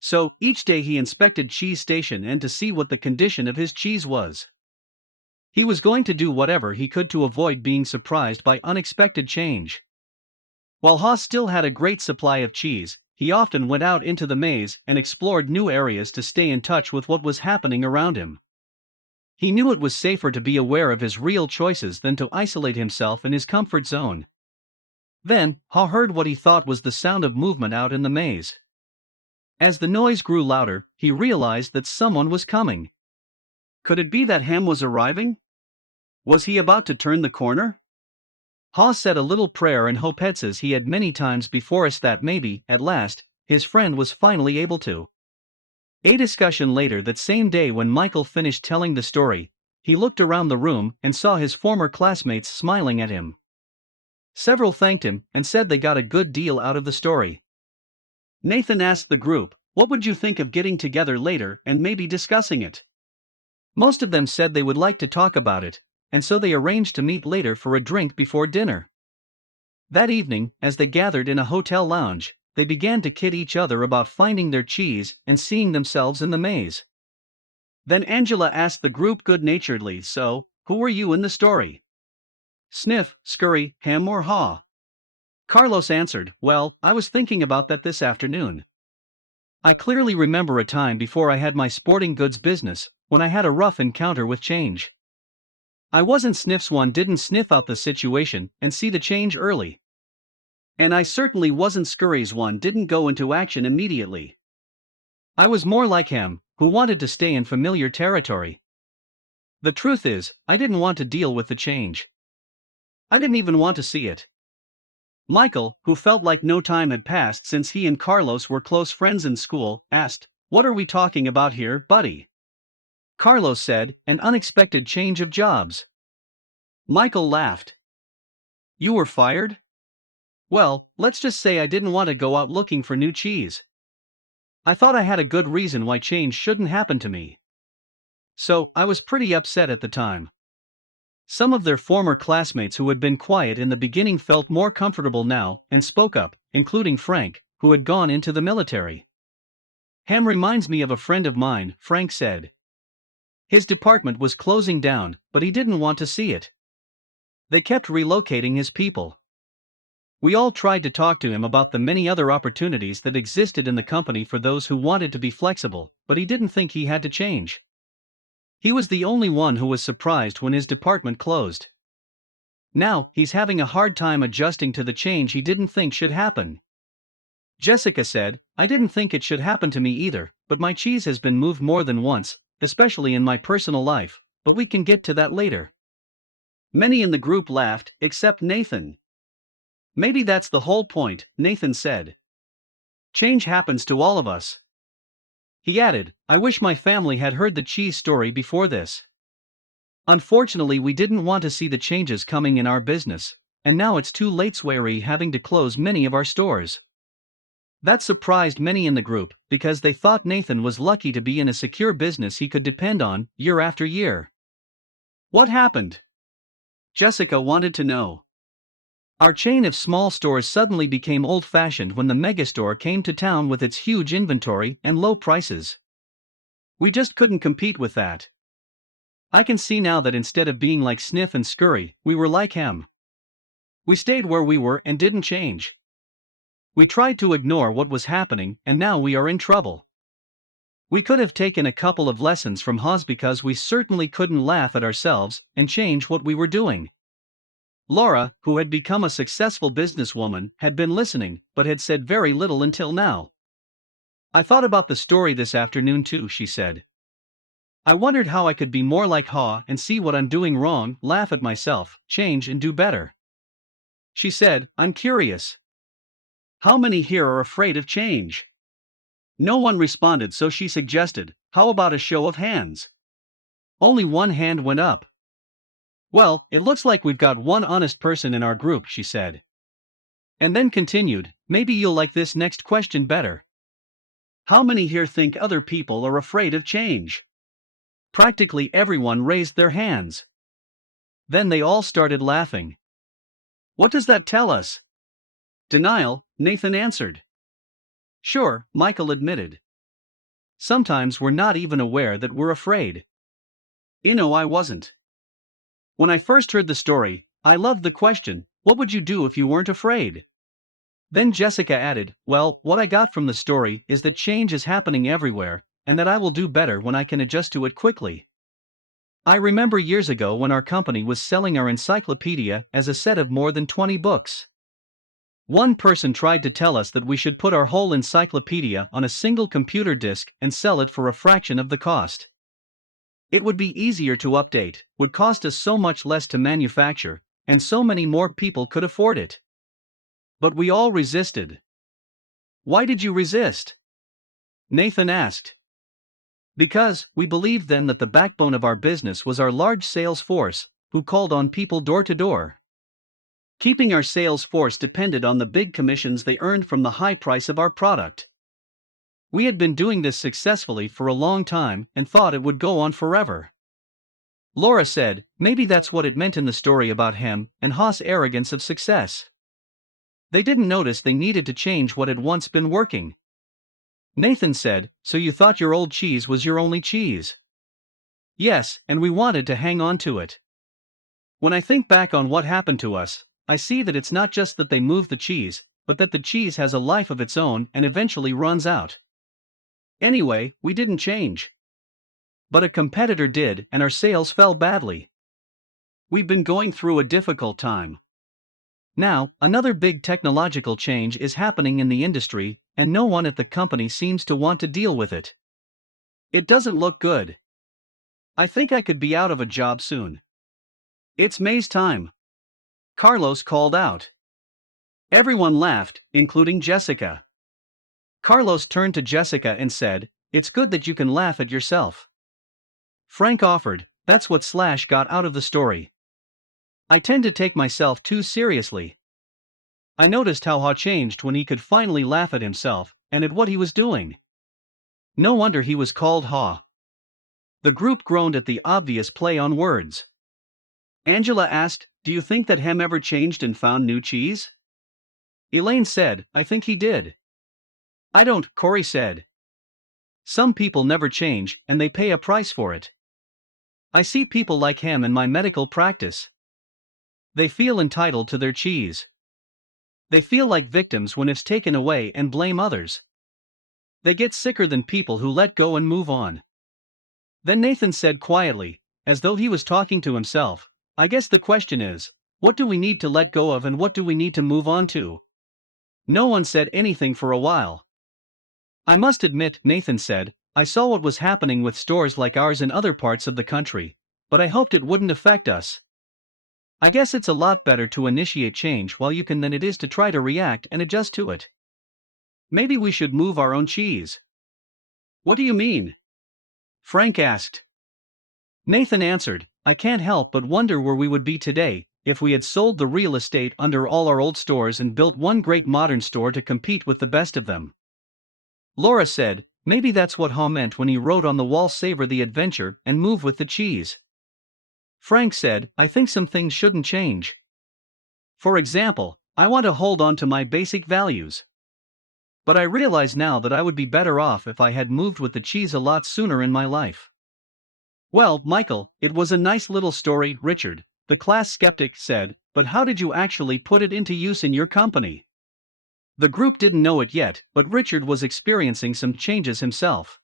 So, each day he inspected Cheese Station N to see what the condition of his cheese was. He was going to do whatever he could to avoid being surprised by unexpected change. While Haw still had a great supply of cheese, he often went out into the maze and explored new areas to stay in touch with what was happening around him. He knew it was safer to be aware of his real choices than to isolate himself in his comfort zone. Then, Haw heard what he thought was the sound of movement out in the maze. As the noise grew louder, he realized that someone was coming. Could it be that Ham was arriving? Was he about to turn the corner? Ha said a little prayer and hoped as he had many times before us that maybe, at last, his friend was finally able to. A discussion later that same day when Michael finished telling the story, he looked around the room and saw his former classmates smiling at him. Several thanked him and said they got a good deal out of the story. Nathan asked the group, "What would you think of getting together later and maybe discussing it?" Most of them said they would like to talk about it, and so they arranged to meet later for a drink before dinner. That evening, as they gathered in a hotel lounge, they began to kid each other about finding their cheese and seeing themselves in the maze. Then Angela asked the group good-naturedly, "So, who were you in the story? Sniff, Scurry, Ham or Haw?" Carlos answered, "Well, I was thinking about that this afternoon. I clearly remember a time before I had my sporting goods business, when I had a rough encounter with change. I wasn't Sniff's one, didn't sniff out the situation and see the change early. And I certainly wasn't Scurry's one, didn't go into action immediately. I was more like him, who wanted to stay in familiar territory. The truth is, I didn't want to deal with the change. I didn't even want to see it." Michael, who felt like no time had passed since he and Carlos were close friends in school, asked, "What are we talking about here, buddy?" Carlos said, "An unexpected change of jobs." Michael laughed. "You were fired?" "Well, let's just say I didn't want to go out looking for new cheese. I thought I had a good reason why change shouldn't happen to me. So, I was pretty upset at the time." Some of their former classmates who had been quiet in the beginning felt more comfortable now and spoke up, including Frank, who had gone into the military. "Ham reminds me of a friend of mine," Frank said. "His department was closing down, but he didn't want to see it. They kept relocating his people. We all tried to talk to him about the many other opportunities that existed in the company for those who wanted to be flexible, but he didn't think he had to change. He was the only one who was surprised when his department closed. Now, he's having a hard time adjusting to the change he didn't think should happen." Jessica said, "I didn't think it should happen to me either, but my cheese has been moved more than once, especially in my personal life, but we can get to that later." Many in the group laughed, except Nathan. "Maybe that's the whole point," Nathan said. "Change happens to all of us." He added, "I wish my family had heard the cheese story before this. Unfortunately, we didn't want to see the changes coming in our business, and now it's too late. We're having to close many of our stores." That surprised many in the group, because they thought Nathan was lucky to be in a secure business he could depend on, year after year. "What happened?" Jessica wanted to know. "Our chain of small stores suddenly became old-fashioned when the megastore came to town with its huge inventory and low prices. We just couldn't compete with that. I can see now that instead of being like Sniff and Scurry, we were like him. We stayed where we were and didn't change. We tried to ignore what was happening, and now we are in trouble. We could have taken a couple of lessons from Haas because we certainly couldn't laugh at ourselves and change what we were doing." Laura, who had become a successful businesswoman, had been listening, but had said very little until now. "I thought about the story this afternoon too," she said. "I wondered how I could be more like Haw and see what I'm doing wrong, laugh at myself, change and do better." She said, "I'm curious. How many here are afraid of change?" No one responded, so she suggested, "How about a show of hands?" Only one hand went up. "Well, it looks like we've got one honest person in our group," she said. And then continued, "Maybe you'll like this next question better. How many here think other people are afraid of change?" Practically everyone raised their hands. Then they all started laughing. "What does that tell us?" "Denial," Nathan answered. "Sure," Michael admitted. "Sometimes we're not even aware that we're afraid." I wasn't. When I first heard the story, I loved the question, "What would you do if you weren't afraid?" Then Jessica added, "Well, what I got from the story is that change is happening everywhere, and that I will do better when I can adjust to it quickly." I remember years ago when our company was selling our encyclopedia as a set of more than 20 books. One person tried to tell us that we should put our whole encyclopedia on a single computer disk and sell it for a fraction of the cost. It would be easier to update, would cost us so much less to manufacture, and so many more people could afford it. But we all resisted. Why did you resist? Nathan asked. Because we believed then that the backbone of our business was our large sales force, who called on people door to door. Keeping our sales force depended on the big commissions they earned from the high price of our product. We had been doing this successfully for a long time and thought it would go on forever. Laura said, maybe that's what it meant in the story about Hem and Haw's arrogance of success. They didn't notice they needed to change what had once been working. Nathan said, so you thought your old cheese was your only cheese? Yes, and we wanted to hang on to it. When I think back on what happened to us, I see that it's not just that they moved the cheese, but that the cheese has a life of its own and eventually runs out. Anyway, we didn't change. But a competitor did, and our sales fell badly. We've been going through a difficult time. Now, another big technological change is happening in the industry, and no one at the company seems to want to deal with it. It doesn't look good. I think I could be out of a job soon. It's May's time. Carlos called out. Everyone laughed, including Jessica. Carlos turned to Jessica and said, it's good that you can laugh at yourself. Frank offered, that's what Slash got out of the story. I tend to take myself too seriously. I noticed how Haw changed when he could finally laugh at himself and at what he was doing. No wonder he was called Haw. The group groaned at the obvious play on words. Angela asked, do you think that Hem ever changed and found new cheese? Elaine said, I think he did. I don't, Corey said. Some people never change, and they pay a price for it. I see people like Hem in my medical practice. They feel entitled to their cheese. They feel like victims when it's taken away and blame others. They get sicker than people who let go and move on. Then Nathan said quietly, as though he was talking to himself, I guess the question is, what do we need to let go of and what do we need to move on to? No one said anything for a while. I must admit, Nathan said, I saw what was happening with stores like ours in other parts of the country, but I hoped it wouldn't affect us. I guess it's a lot better to initiate change while you can than it is to try to react and adjust to it. Maybe we should move our own cheese. What do you mean? Frank asked. Nathan answered, I can't help but wonder where we would be today if we had sold the real estate under all our old stores and built one great modern store to compete with the best of them. Laura said, maybe that's what Haw meant when he wrote on the wall savor the adventure and move with the cheese. Frank said, I think some things shouldn't change. For example, I want to hold on to my basic values. But I realize now that I would be better off if I had moved with the cheese a lot sooner in my life. Well, Michael, it was a nice little story, Richard, the class skeptic said, but how did you actually put it into use in your company? The group didn't know it yet, but Richard was experiencing some changes himself.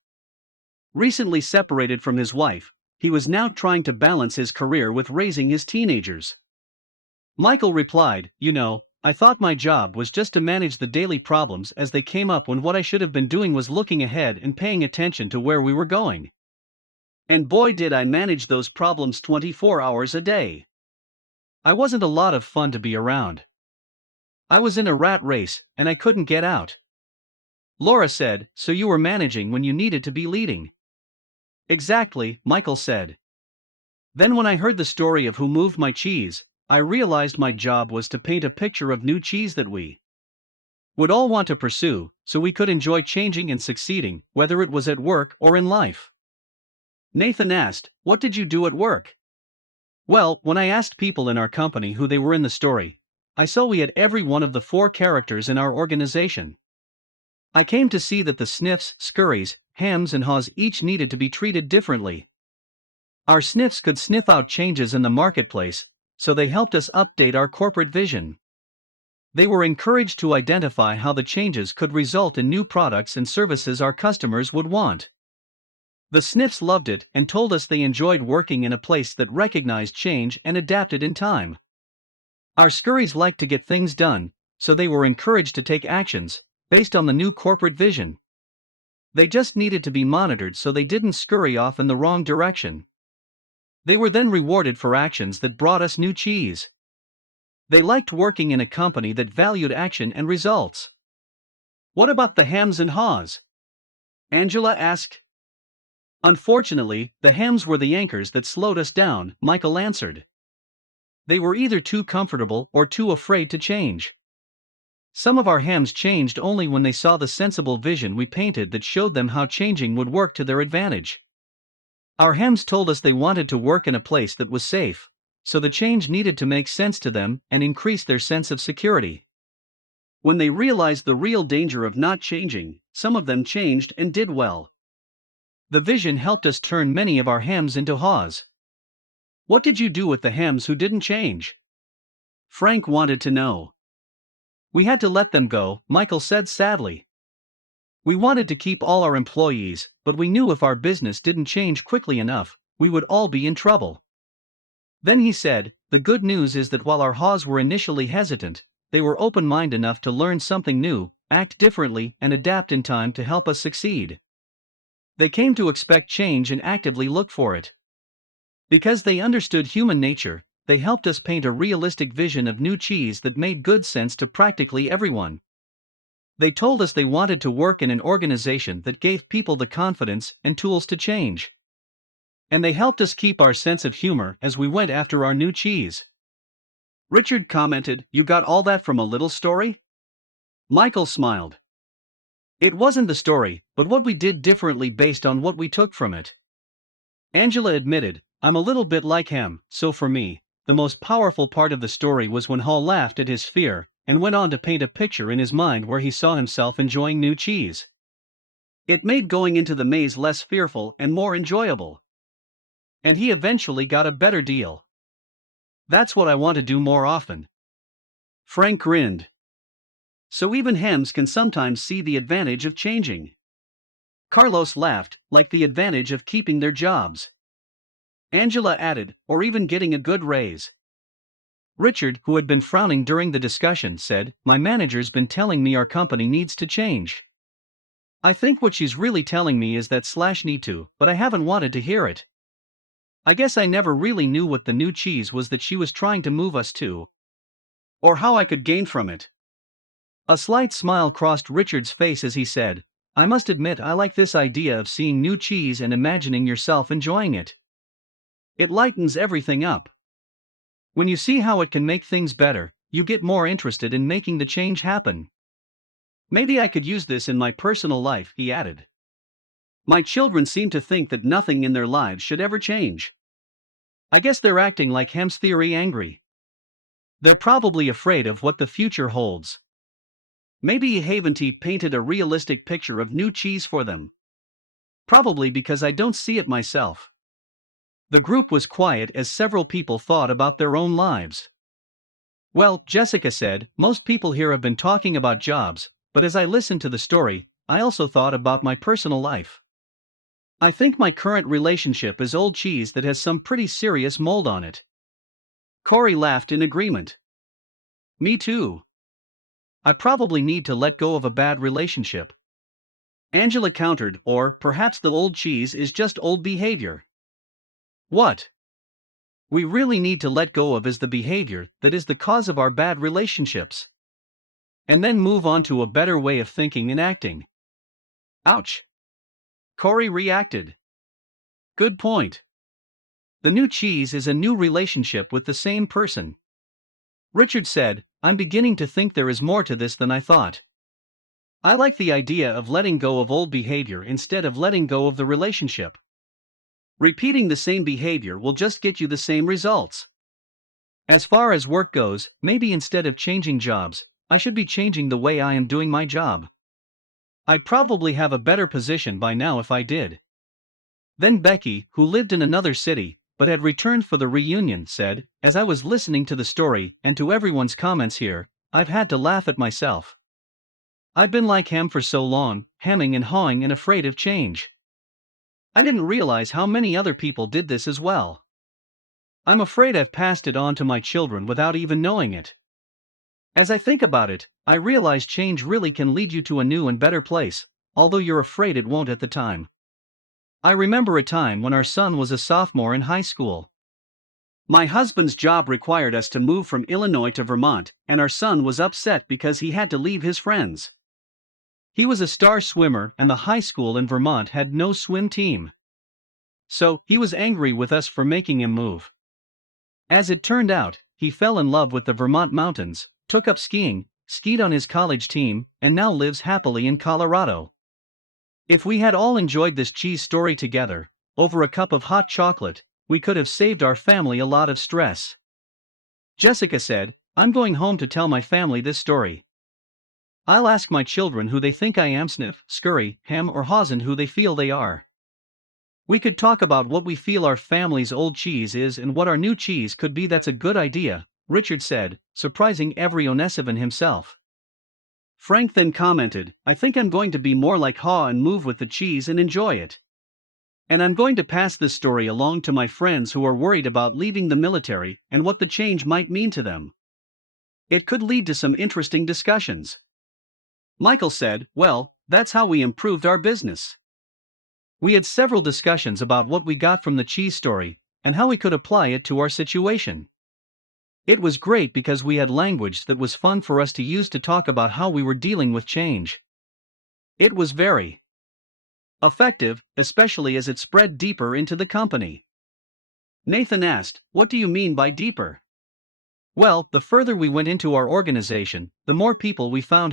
Recently separated from his wife, he was now trying to balance his career with raising his teenagers. Michael replied, I thought my job was just to manage the daily problems as they came up when what I should have been doing was looking ahead and paying attention to where we were going. And boy did I manage those problems 24 hours a day. I wasn't a lot of fun to be around. I was in a rat race, and I couldn't get out. Laura said, so you were managing when you needed to be leading. Exactly, Michael said. Then when I heard the story of who moved my cheese, I realized my job was to paint a picture of new cheese that we would all want to pursue, so we could enjoy changing and succeeding, whether it was at work or in life. Nathan asked, what did you do at work? Well, when I asked people in our company who they were in the story, I saw we had every one of the 4 characters in our organization. I came to see that the Sniffs, Scurries, Hams and Haws each needed to be treated differently. Our Sniffs could sniff out changes in the marketplace, so they helped us update our corporate vision. They were encouraged to identify how the changes could result in new products and services our customers would want. The Sniffs loved it and told us they enjoyed working in a place that recognized change and adapted in time. Our Scurries liked to get things done, so they were encouraged to take actions based on the new corporate vision. They just needed to be monitored so they didn't scurry off in the wrong direction. They were then rewarded for actions that brought us new cheese. They liked working in a company that valued action and results. What about the hams and haws? Angela asked. Unfortunately, the hams were the anchors that slowed us down, Michael answered. They were either too comfortable or too afraid to change. Some of our hams changed only when they saw the sensible vision we painted that showed them how changing would work to their advantage. Our hams told us they wanted to work in a place that was safe, so the change needed to make sense to them and increase their sense of security. When they realized the real danger of not changing, some of them changed and did well. The vision helped us turn many of our hams into haws. What did you do with the hams who didn't change? Frank wanted to know. We had to let them go, Michael said sadly. We wanted to keep all our employees, but we knew if our business didn't change quickly enough, we would all be in trouble. Then he said, the good news is that while our haws were initially hesitant, they were open-minded enough to learn something new, act differently, and adapt in time to help us succeed. They came to expect change and actively look for it. Because they understood human nature, they helped us paint a realistic vision of new cheese that made good sense to practically everyone. They told us they wanted to work in an organization that gave people the confidence and tools to change. And they helped us keep our sense of humor as we went after our new cheese. Richard commented, "You got all that from a little story?" Michael smiled. It wasn't the story, but what we did differently based on what we took from it. Angela admitted, I'm a little bit like him, so for me, the most powerful part of the story was when Hall laughed at his fear and went on to paint a picture in his mind where he saw himself enjoying new cheese. It made going into the maze less fearful and more enjoyable. And he eventually got a better deal. That's what I want to do more often. Frank grinned. So even hams can sometimes see the advantage of changing. Carlos laughed, like the advantage of keeping their jobs. Angela added, or even getting a good raise. Richard, who had been frowning during the discussion, said, my manager's been telling me our company needs to change. I think what she's really telling me is that /need to, but I haven't wanted to hear it. I guess I never really knew what the new cheese was that she was trying to move us to. Or how I could gain from it. A slight smile crossed Richard's face as he said, I must admit I like this idea of seeing new cheese and imagining yourself enjoying it. It lightens everything up. When you see how it can make things better, you get more interested in making the change happen. Maybe I could use this in my personal life, he added. My children seem to think that nothing in their lives should ever change. I guess they're acting like Hem's theory angry. They're probably afraid of what the future holds. Maybe Haventy painted a realistic picture of new cheese for them. Probably because I don't see it myself. The group was quiet as several people thought about their own lives. Well, Jessica said, most people here have been talking about jobs, but as I listened to the story, I also thought about my personal life. I think my current relationship is old cheese that has some pretty serious mold on it. Corey laughed in agreement. Me too. I probably need to let go of a bad relationship. Angela countered, or perhaps the old cheese is just old behavior. What we really need to let go of is the behavior that is the cause of our bad relationships. And then move on to a better way of thinking and acting. Ouch. Corey reacted. Good point. The new cheese is a new relationship with the same person. Richard said, I'm beginning to think there is more to this than I thought. I like the idea of letting go of old behavior instead of letting go of the relationship. Repeating the same behavior will just get you the same results. As far as work goes, maybe instead of changing jobs, I should be changing the way I am doing my job. I'd probably have a better position by now if I did. Then Becky, who lived in another city, but had returned for the reunion, said, as I was listening to the story and to everyone's comments here, I've had to laugh at myself. I've been like Hem for so long, hemming and hawing and afraid of change. I didn't realize how many other people did this as well. I'm afraid I've passed it on to my children without even knowing it. As I think about it, I realize change really can lead you to a new and better place, although you're afraid it won't at the time. I remember a time when our son was a sophomore in high school. My husband's job required us to move from Illinois to Vermont, and our son was upset because he had to leave his friends. He was a star swimmer, and the high school in Vermont had no swim team. So, he was angry with us for making him move. As it turned out, he fell in love with the Vermont mountains, took up skiing, skied on his college team, and now lives happily in Colorado. If we had all enjoyed this cheese story together, over a cup of hot chocolate, we could have saved our family a lot of stress. Jessica said, "I'm going home to tell my family this story. I'll ask my children who they think I am, sniff, scurry, ham, or hosen, who they feel they are. We could talk about what we feel our family's old cheese is and what our new cheese could be." "That's a good idea," Richard said, surprising every Onesivan himself. Frank then commented, "I think I'm going to be more like Haw and move with the cheese and enjoy it. And I'm going to pass this story along to my friends who are worried about leaving the military and what the change might mean to them. It could lead to some interesting discussions." Michael said, "Well, that's how we improved our business. We had several discussions about what we got from the cheese story and how we could apply it to our situation. It was great because we had language that was fun for us to use to talk about how we were dealing with change. It was very effective, especially as it spread deeper into the company." Nathan asked, "What do you mean by deeper?" "Well, the further we went into our organization, the more people we found who